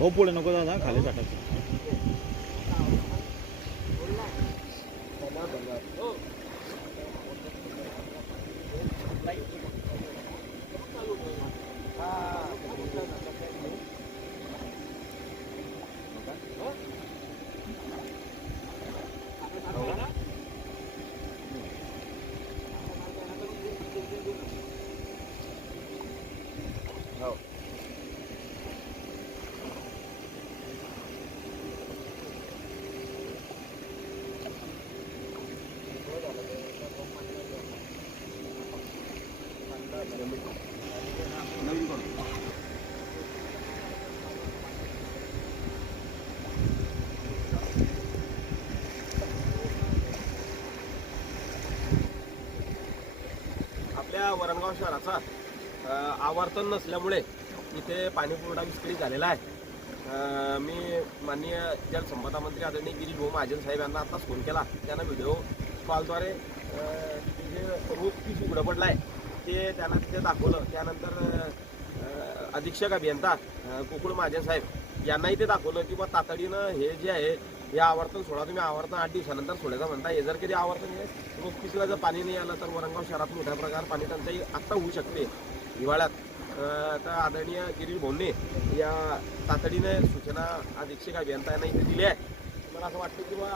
हो पुढे नको दादा खाली टाकायचं आपल्या वरणगाव शहराचा आवर्तन नसल्यामुळे इथे पाणीपुरवठा विस्कळीत झालेला आहे. मी माननीय जलसंपदा मंत्री आदरणीय गिरीश भाऊ महाजन साहेब यांना आत्ताच फोन केला. त्यांना व्हिडिओ कॉलद्वारे अ, जे रोज पीस उघडं पडलं आहे ते त्यांना तिथे दाखवलं. त्यानंतर अधीक्षक अभियंता कुकुळ महाजन साहेब यांनाही ते दाखवलं की बा तातडीनं हे जे आहे हे आवर्तन सोडा. तुम्ही आवर्तन आठ दिवसानंतर सोडायचं म्हणता हे जर कधी आवर्तन हे रोज पिसला जर पाणी नाही आलं तर वरंगाव शहरात मोठ्या प्रकार पाणी टंचाई आत्ता होऊ शकते. हिवाळ्यात तर आदरणीय गिरीश भोंडे या तातडीने सूचना अधीक्षक अभियंता यांना इथे दिली आहे. मला असं वाटतं की बा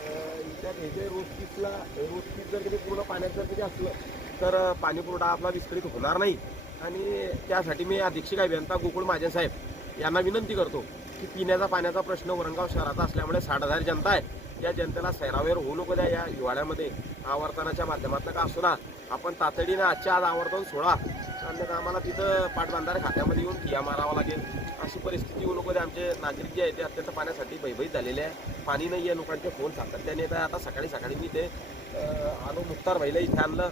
अं, हे जे रोज पीसला रोज पीस जर कधी पूर्ण पाण्यात जर कधी असलं तर पाणीपुरवठा आपला विस्कळीत होणार नाही. आणि त्यासाठी मी अधीक्षक अभियंता गोकुळ महाजन साहेब यांना विनंती करतो की पिण्याचा पाण्याचा प्रश्न औरंगाबाद शहराचा असल्यामुळे साठ हजार जनता आहे. या जनतेला सैरावेर होऊ नको द्या. या हिवाळ्यामध्ये आवर्तनाच्या माध्यमातून का असू ना आपण तातडीनं आजच्या आज आवर्तन सोडा. अन्यथा आम्हाला तिथं पाटबंधारे खात्यामध्ये येऊन किया मारावा लागेल. अशी परिस्थिती येऊ नको द्या. आमचे नागरिक जे आहे ते अत्यंत पाण्यासाठी भयभीत झालेले आहे. पाणी नाही आहे. लोकांचे फोन सातत्याने येत आहे आता सकाळी सकाळी मी ते आलो. मुक्तार भाईला इथे आणलं.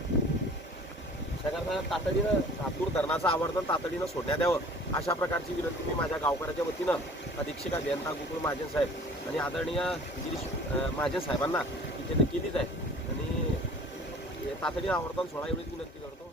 सगळ्यांना तातडीनं सातूर धरणाचं आवर्तन तातडीनं सोडण्यात यावं अशा प्रकारची विनंती मी माझ्या गावकऱ्याच्या वतीनं अधीक्षक अभियंता गोकुळ महाजन साहेब आणि आदरणीय गिरीश महाजन साहेबांना इथे केलीच आहे. आणि तातडीनं आवर्तन सोडा एवढीच विनंती करतो.